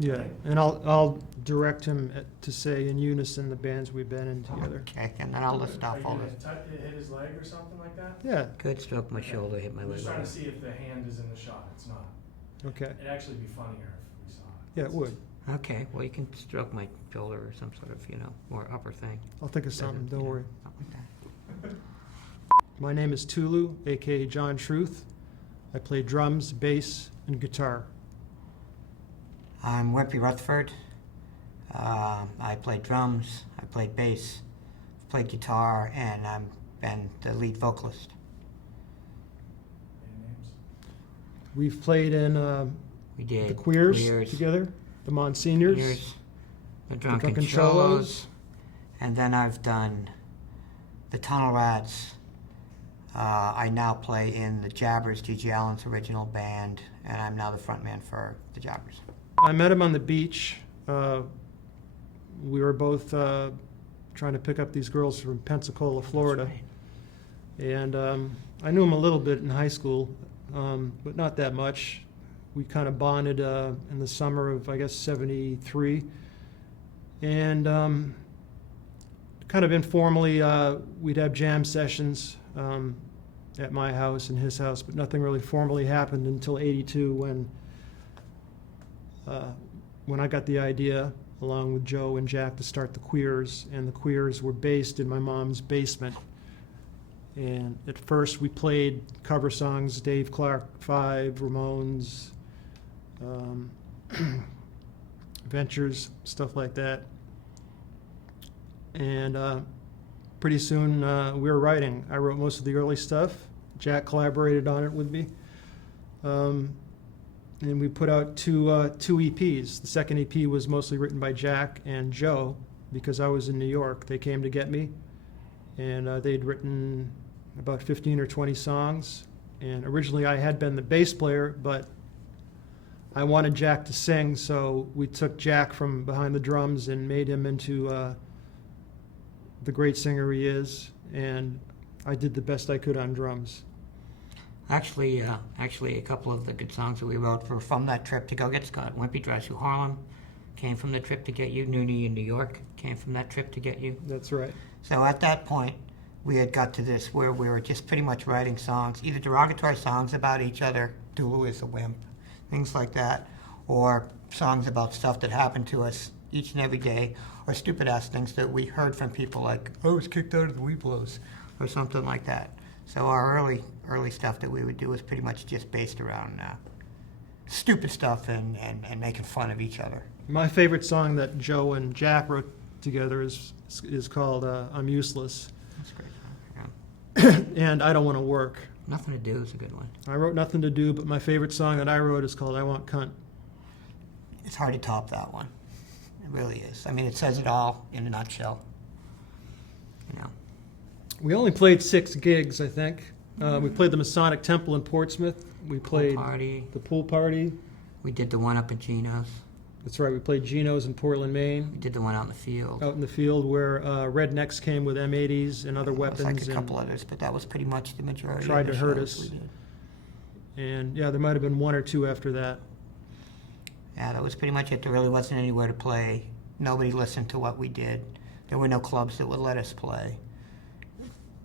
Yeah, and I'll direct him to say in unison the bands we've been in together. Okay, and then I'll list off all Are you this. gonna hit his leg or something like that? Yeah, Good, stroke my shoulder, hit my I'm leg. just trying to see if the hand is in the shot. It's not. okay. It'd actually be funnier if we saw it. Yeah, it would. Okay, well, you can stroke my shoulder or some sort of, or upper thing. I'll think of something, don't worry. Something like that. My name is Tulu, aka John Truth. I play drums, bass, and guitar. I'm Wimpy Rutherford. I play drums, I play bass, play guitar, and I'm been the lead vocalist. Any names? We've played in We did the Queers together, the Monsignors, Queers, the Drunken Drunken Cholos, and then I've done the Tunnel Rats. I now play in the Jabbers, G.G. Allen's original band, and I'm now the frontman for the Jabbers. I met him on the beach. We were both trying to pick up these girls from Pensacola, Florida. That's right. And I knew him a little bit in high school, but not that much. We kind of bonded in the summer of, I guess, '73. And kind of informally, we'd have jam sessions at my house and his house, but nothing really formally happened until '82 when I got the idea, along with Joe and Jack, to start the Queers, and the Queers were based in my mom's basement. And at first we played cover songs, Dave Clark 5, Ramones, Ventures, stuff like that. And pretty soon we were writing. I wrote most of the early stuff. Jack collaborated on it with me. And we put out two EPs. The second EP was mostly written by Jack and Joe because I was in New York. They came to get me, and they'd written about 15 or 20 songs. And originally I had been the bass player, but I wanted Jack to sing, so we took Jack from behind the drums and made him into the great singer he is, and I did the best I could on drums. Actually, a couple of the good songs that we wrote were from that trip to go get Scott. Wimpy Drives Through Harlem came from the trip to get you. Noonie in New York came from that trip to get you. That's right. So at that point, we had got to this where we were just pretty much writing songs, either derogatory songs about each other, Tulu is a wimp, things like that, or songs about stuff that happened to us each and every day, or stupid-ass things that we heard from people like, I was kicked out of the Weeblos, or something like that. So our early stuff that we would do was pretty much just based around stupid stuff and making fun of each other. My favorite song that Joe and Jack wrote together is called I'm Useless. That's a great song. Yeah. And I Don't Want to Work. Nothing to Do is a good one. I wrote Nothing to Do, but my favorite song that I wrote is called I Want Cunt. It's hard to top that one. It really is. I mean, it says it all in a nutshell. You know. We only played 6 gigs, I think. We played the Masonic Temple in Portsmouth. We played Party. the Pool Party. We did the one up in Gino's. That's right. We played Gino's in Portland, Maine. We did the one out in the field. Out in the field where Rednecks came with M80s and other weapons. There was like a and couple others, but that was pretty much the majority. tried of the to hurt shows us. we did. And yeah, there might have been 1 or 2 after that. Yeah, that was pretty much it. There really wasn't anywhere to play. Nobody listened to what we did. There were no clubs that would let us play.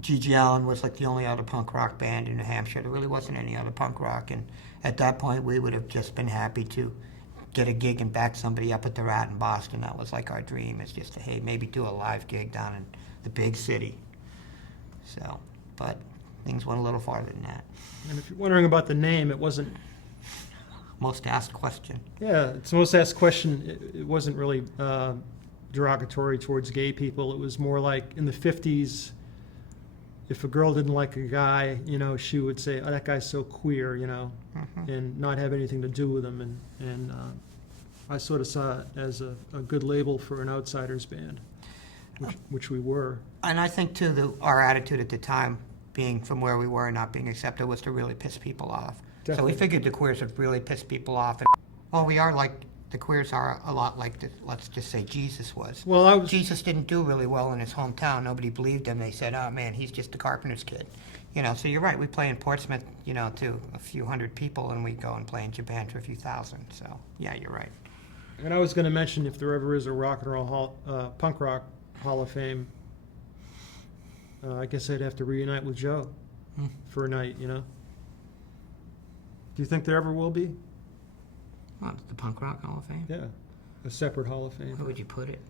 G.G. Allen was like the only other punk rock band in New Hampshire. There really wasn't any other punk rock. And at that point, we would have just been happy to get a gig and back somebody up at the Rat in Boston. That was like our dream, is just to, hey, maybe do a live gig down in the big city. So, but things went a little farther than that. And if you're wondering about the name, it wasn't. Most asked question. Yeah, it's the most asked question. It wasn't really derogatory towards gay people. It was more like in the 50s, if a girl didn't like a guy, you know, she would say, oh, that guy's so queer, you know, and not have anything to do with him. And I sort of saw it as a good label for an outsiders band, which we were. And I think, too, our attitude at the time, being from where we were and not being accepted, was to really piss people off. Definitely. So we figured the Queers would really piss people off. And, well, we are like, the Queers are a lot like, let's just say Jesus was. Well, Jesus didn't do really well in his hometown. Nobody believed him. They said, oh, man, he's just a carpenter's kid. You know, so you're right. We play in Portsmouth, you know, to a few hundred people, and we go and play in Japan to a few thousand. So, yeah, you're right. And I was going to mention if there ever is a rock and roll punk rock Hall of Fame, I guess I'd have to reunite with Joe for a night, you know? Do you think there ever will be? Well, the Punk Rock Hall of Fame? Yeah, a separate Hall of Fame. Where would you put it?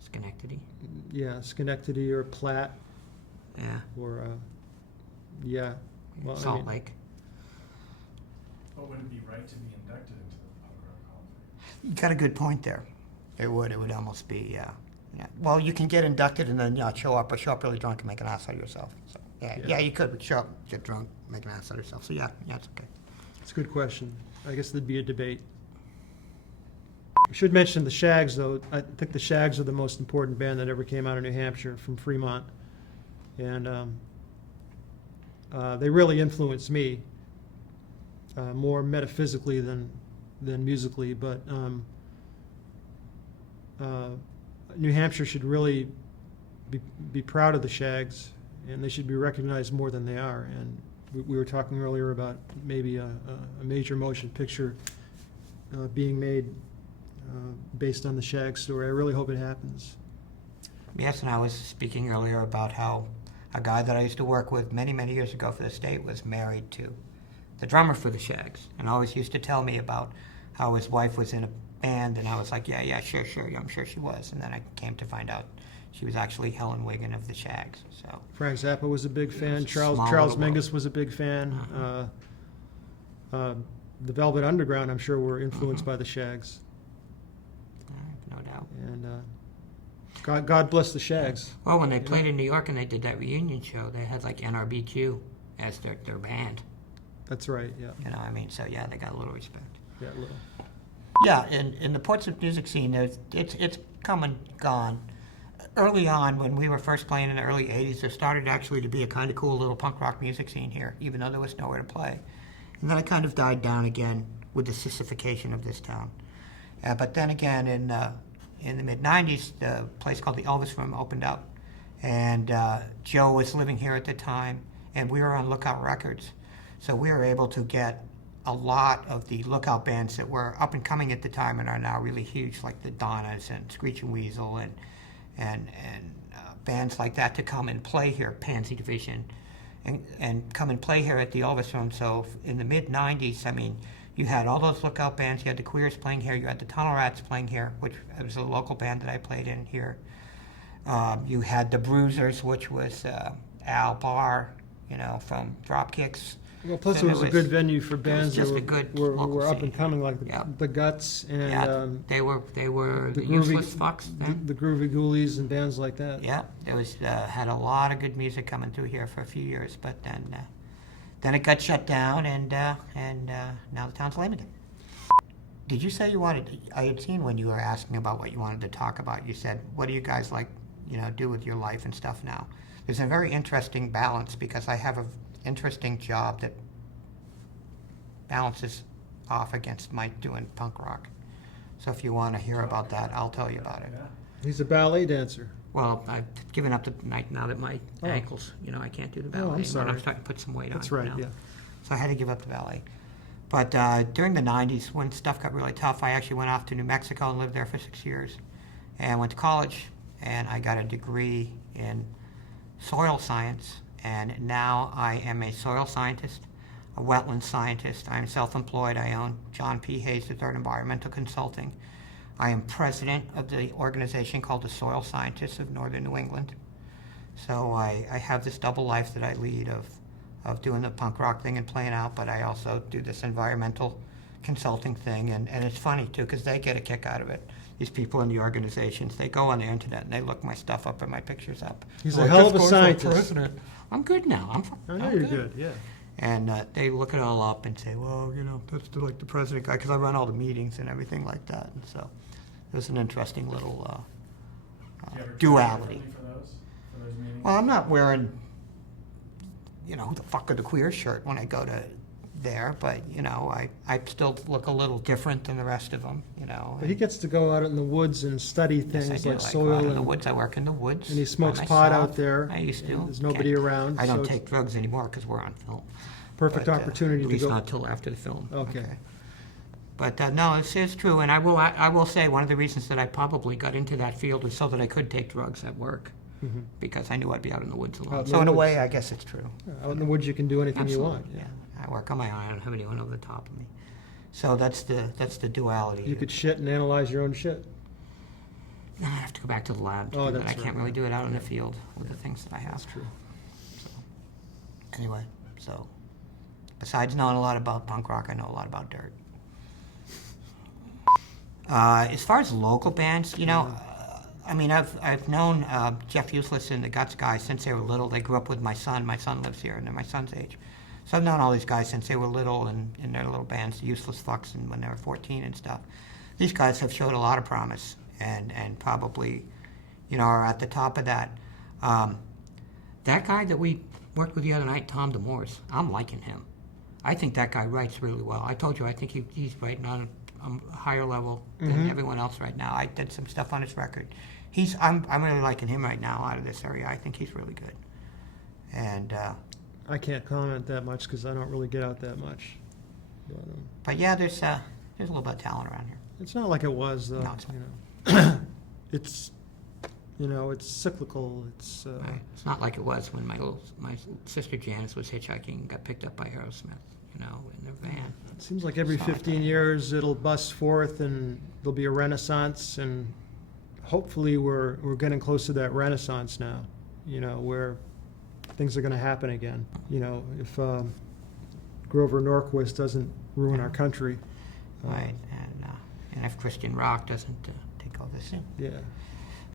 Schenectady? Yeah, Schenectady or Platt Yeah. or, yeah. Well, Salt Lake. But would it be right to be inducted into the Punk Rock Hall of Fame? You got a good point there. It would almost be, yeah. Well, you can get inducted and then show up really drunk and make an ass out of yourself. So, yeah, you could show up, get drunk, make an ass out of yourself. So, yeah, it's okay. It's a good question. I guess there'd be a debate. I should mention the Shags, though. I think the Shags are the most important band that ever came out of New Hampshire from Fremont. And they really influenced me more metaphysically than musically. But New Hampshire should really be proud of the Shags, and they should be recognized more than they are. And we were talking earlier about maybe a major motion picture being made based on the Shag story. I really hope it happens. Yes, and I was speaking earlier about how a guy that I used to work with many, many years ago for the state was married to the drummer for the Shags, and always used to tell me about how his wife was in a band, and I was like, yeah, sure, I'm sure she was. And then I came to find out she was actually Helen Wiggin of the Shags. So Frank Zappa was a big fan. Small Charles little Mingus was a big fan. The Velvet Underground, I'm sure, were influenced by the Shags. no doubt. And God bless the Shags. Well, when they played in New York and they did that reunion show, they had like NRBQ as their band. That's right, yeah. So yeah, they got a little respect. Yeah, a little. Yeah, in the Portsmouth music scene, it's come and gone. Early on, when we were first playing in the early 80s, there started actually to be a kind of cool little punk rock music scene here, even though there was nowhere to play. And then it kind of died down again with the sissification of this town. But then again, in the mid-90s, the place called the Elvis Room opened up. And Joe was living here at the time, and we were on Lookout Records. So we were able to get a lot of the Lookout bands that were up and coming at the time and are now really huge, like the Donnas and Screeching Weasel and bands like that, to come and play here, Pansy Division, and come and play here at the Elvis Room. So in the mid-90s, you had all those Lookout bands. You had the Queers playing here. You had the Tunnel Rats playing here, which was a local band that I played in here. You had the Bruisers, which was Al Barr, from Dropkicks. Well, plus it was a good venue for bands that just a good were local up scene. and coming, like Yep. the Guts and Yeah, they were the Groovy- Useless Fucks then. the Groovy Ghoulies and bands like that. Yeah, there was had a lot of good music coming through here for a few years, but then it got shut down, and now the town's limited. Did you say you wanted? I had seen when you were asking about what you wanted to talk about. You said, "What do you guys like, do with your life and stuff now?" There's a very interesting balance because I have an interesting job that balances off against my doing punk rock. So if you want to hear about that, I'll tell you about it. Yeah. He's a ballet dancer. Well, I've given up the night now that my Oh. ankles, I can't do the Oh, ballet I'm anymore. sorry. I'm starting to put some weight on. That's right, now. yeah. So I had to give up the ballet. But during the 90s, when stuff got really tough, I actually went off to New Mexico and lived there for 6 years. And went to college, and I got a degree in soil science. And now I am a soil scientist, a wetland scientist. I'm self-employed. I own John P. Hayes III Environmental Consulting. I am president of the organization called the Soil Scientists of Northern New England. So I have this double life that I lead of doing the punk rock thing and playing out, but I also do this environmental consulting thing. And it's funny, too, because they get a kick out of it. These people in the organizations, they go on the internet and they look my stuff up and my pictures up. He's Oh, a hell of a just going for scientist. president. I'm good now. I know I'm you're good, yeah. And they look it all up and say, well, that's the president guy, because I run all the meetings and everything like that. And so there's an interesting little Do you ever duality. differently for those meetings? Well, I'm not wearing, who the fuck are the queer shirt when I go to there, but, I still look a little different than the rest of them, But he gets to go out in the woods and study Yes, things I do. like I go soil out in the and woods. I work in the woods. he smokes by pot myself. out there. I used to. and there's nobody around. I don't so take drugs anymore because we're on film. perfect But, opportunity at to least go. not till after the film. Okay. But no, it's true, and I will say one of the reasons that I probably got into that field was so that I could take drugs at work, because I knew I'd be out in the woods alone. Out in So the in a woods. way, I guess it's true. Out in the woods, you can do anything you want. Absolutely, yeah. I work on my own. I don't have anyone over the top of me. So that's the duality. You could shit and analyze your own shit. I have to go back to the lab. To Oh, do that. that's I can't right. really do it out in the field with the things that I have. That's true. So, anyway, besides knowing a lot about punk rock, I know a lot about dirt. As far as local bands, I mean, I've known Jeff Useless and the Guts guys since they were little. They grew up with my son. My son lives here, and they're my son's age. So I've known all these guys since they were little, and in their little bands, the Useless Fucks, and when they were 14 and stuff. These guys have showed a lot of promise, and probably, are at the top of that. That guy that we worked with the other night, Tom DeMoores, I'm liking him. I think that guy writes really well. I told you, I think he's writing on a higher level than everyone else right now. I did some stuff on his record. I'm really liking him right now out of this area. I think he's really good. And I can't comment that much because I don't really get out that much. but yeah, there's a little bit of talent around here. It's not like it was, though. No, it's It's, it's cyclical. It's Right. It's not like it was when my sister Janice was hitchhiking and got picked up by Aerosmith, in their van. it seems like every It's not like 15 that. years it'll bust forth and there'll be a renaissance, and hopefully we're getting close to that renaissance now. Where things are going to happen again. If Grover Norquist doesn't ruin our country. Right, and if Christian rock doesn't take over the scene. Yeah.